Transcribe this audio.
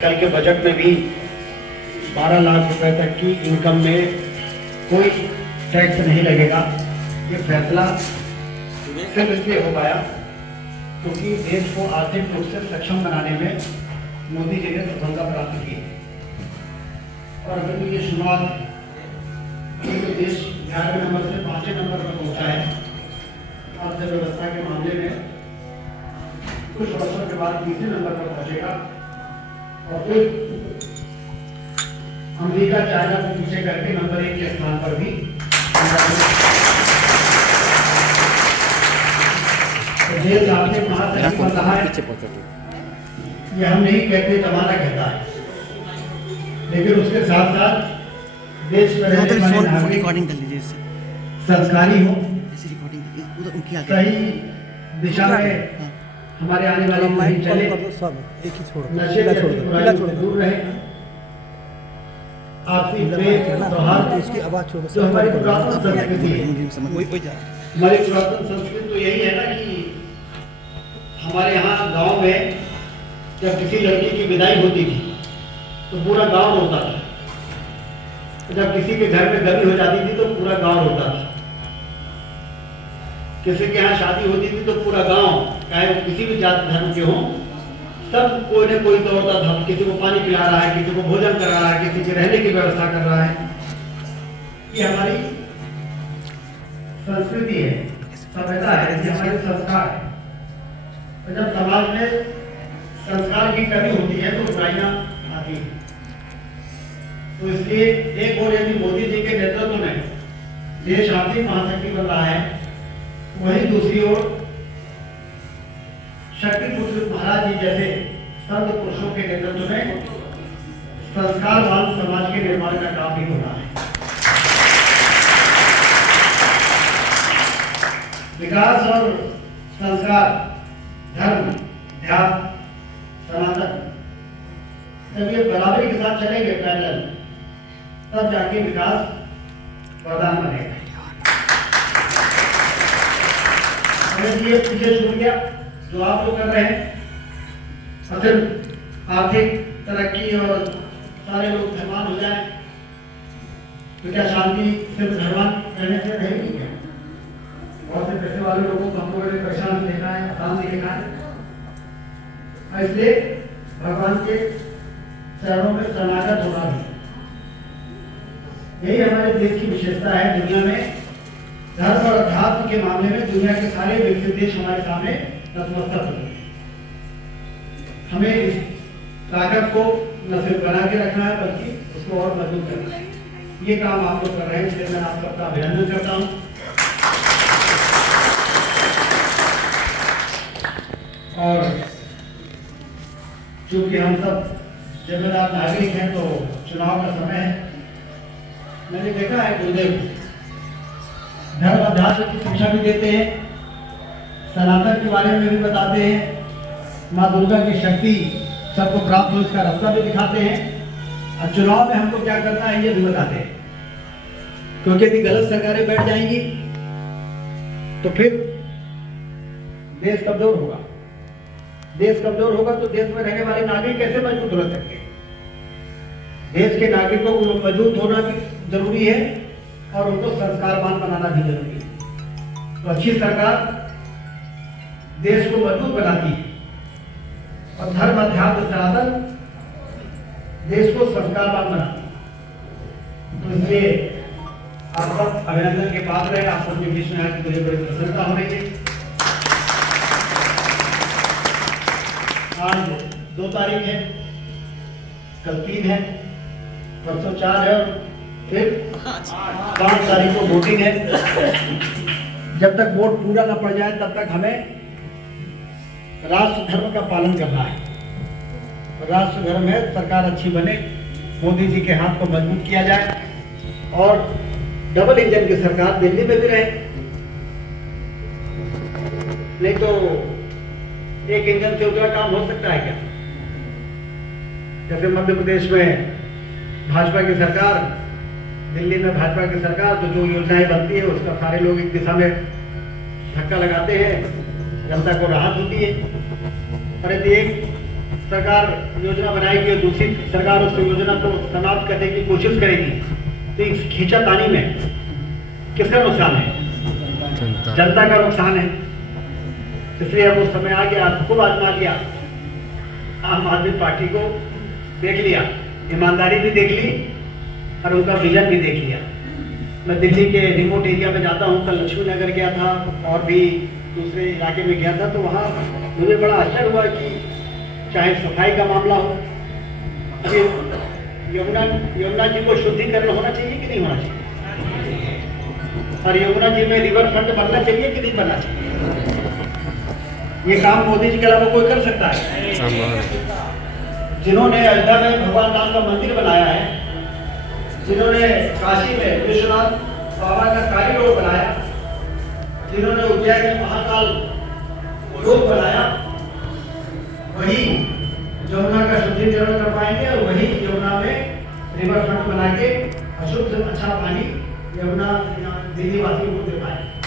कल के बजट में भी 12 लाख रुपए तक की इनकम में कोई टैक्स नहीं लगेगा। ये फैसला सिर्फ इसलिए हो पाया क्योंकि देश को आर्थिक रूप से सक्षम बनाने में मोदी जी ने सफलता प्राप्त की। और अभी तो ये शुरुआत है, देश 11वें नंबर से 5वें नंबर पर पहुंचा है। अर्थव्यवस्था के मामले में कुछ वर्षों के बाद 20वें नंबर पर पहुंचेगा और फिर अमेरिका चाइना को पीछे करके नंबर 1 के स्थान पर भी देश आपने महासचिव बन रहा है। ये हम नहीं कहते, जमाना कहता है। लेकिन उसके साथ साथ देश में रहने वाले नागरिक संस्कारी हो, सही दिशा में हमारे आने वाले पीढ़ी चले, नशे से दूर रहे, आपसी प्रेम सौहार्द, जो हमारी पुरातन संस्कृति है। हमारी पुरातन संस्कृति तो यही है ना कि हमारे यहाँ गांव में जब किसी लड़की की विदाई होती थी तो पूरा गांव रोता था। जब किसी के घर में गमी हो जाती थी तो पूरा गांव रोता था। किसी के यहाँ शादी होती थी तो पूरा गांव, चाहे वो किसी भी जाति धर्म के हों, सब कोई न कोई दौड़ता था। किसी को पानी पिला रहा है, किसी को भोजन कर रहा है, किसी के रहने की व्यवस्था कर रहा है। ये हमारी संस्कृति है, सभ्यता है, ये हमारे संस्कार है। तो जब समाज में संस्कार की कमी होती है तो बुराइयां आती हैं। तो इसलिए एक और यदि मोदी जी के नेतृत्व में देश आर्थिक महाशक्ति बन रहा है, वहीं दूसरी ओर शक्ति पुरुष महाराज जी जैसे संत पुरुषों के नेतृत्व में संस्कारवान समाज के निर्माण का काम भी हो रहा है। विकास और संस्कार, धर्म, ध्यान, सनातन, जब ये बराबरी के साथ चलेंगे पैरेलल, तब जाके विकास वरदान बनेगा। ये पीछे छूट गया जो आप लोग कर रहे हैं, और सिर्फ आर्थिक तरक्की और सारे लोग धनवान हो जाए तो क्या शांति सिर्फ धनवान रहने से रहेगी क्या? बहुत से पैसे वाले लोगों को हमको बड़े परेशान देखा है, आराम नहीं देखा है। इसलिए भगवान के चरणों में शरणागत होना भी, यही हमारे देश की विशेषता है। दुनिया में धर्म और अध्यात्म के मामले में दुनिया के सारे विकसित देश हमारे सामने नतमस्तक होते हैं। हमें इस ताकत को न सिर्फ बना के रखना है बल्कि उसको और मजबूत करना है। ये काम आप लोग कर रहे हैं, इसलिए मैं आप सबका अभिनंदन करता हूँ। और चूंकि हम सब जिम्मेदार नागरिक हैं तो चुनाव का समय है। मैंने देखा है गुरुदेव धर्म अध्यात्म की शिक्षा भी देते हैं, सनातन के बारे में भी बताते हैं, माँ दुर्गा की शक्ति सबको प्राप्त हो इसका रास्ता भी दिखाते हैं, और चुनाव में हमको क्या करना है ये भी बताते हैं। क्योंकि यदि गलत सरकारें बैठ जाएंगी तो फिर देश कमजोर होगा। देश कमजोर होगा तो देश में रहने वाले नागरिक कैसे मजबूत रह सकते हैं? देश के नागरिकों को मजबूत होना भी जरूरी है और उनको संस्कारवान बनाना भी जरूरी है। तो अच्छी सरकार देश को मजबूत बनाती है और धर्म अध्यात्म सनातन देश को संस्कारवान बनाती है। तो इसलिए आप सब अभिनंदन के पात्र हैं। आपको अपने बीच में आकर मुझे बड़ी प्रसन्नता हो रही है। आज 2 तारीख है, कल 3 है, परसों 4 है और फिर 5 तारीख को वोटिंग है। जब तक वोट पूरा न पड़ जाए तब तक हमें राष्ट्र धर्म का पालन करना है। राष्ट्र धर्म है सरकार अच्छी बने, मोदी जी के हाथ को मजबूत किया जाए और डबल इंजन की सरकार दिल्ली में भी रहे। नहीं तो एक इंजन से उतना काम हो सकता है क्या? जैसे मध्य प्रदेश में भाजपा की सरकार, दिल्ली में भाजपा की सरकार, तो जो योजनाएं बनती है उसका सारे लोग एक दिशा में धक्का लगाते हैं, जनता को राहत होती है। और यदि एक सरकार योजना बनाएगी और दूसरी सरकार उस योजना को समाप्त करने की कोशिश करेगी, तो इस खींचातानी में किसका नुकसान है? जनता का नुकसान है। इसलिए अब उस समय आ गया, खूब आजमा लिया, आम आदमी पार्टी को देख लिया, ईमानदारी भी देख ली और उनका विजन भी देख लिया। मैं दिल्ली के रिमोट एरिया में जाता हूँ, कल लक्ष्मी नगर गया था और भी दूसरे इलाके में गया था, तो वहाँ मुझे बड़ा आश्चर्य हुआ कि चाहे सफाई का मामला हो, ये यमुना जी को शुद्धिकरण होना चाहिए कि नहीं होना चाहिए, और यमुना जी में रिवर फ्रंट बनना चाहिए कि नहीं बनना चाहिए। ये काम मोदी जी के अलावा कोई कर सकता है? जिन्होंने अयोध्या में भगवान राम का मंदिर बनाया है, जिन्होंने काशी में विश्वनाथ बाबा का कॉरिडोर बनाया, जिन्होंने उज्जैन में महाकाल लोक बनाया, वही यमुना का शुद्धिकरण कर पाएंगे और वही यमुना में रिवर फ्रंट बना के अशुद्ध अच्छा पानी यमुना दिल्ली वासियों को दे पाएंगे।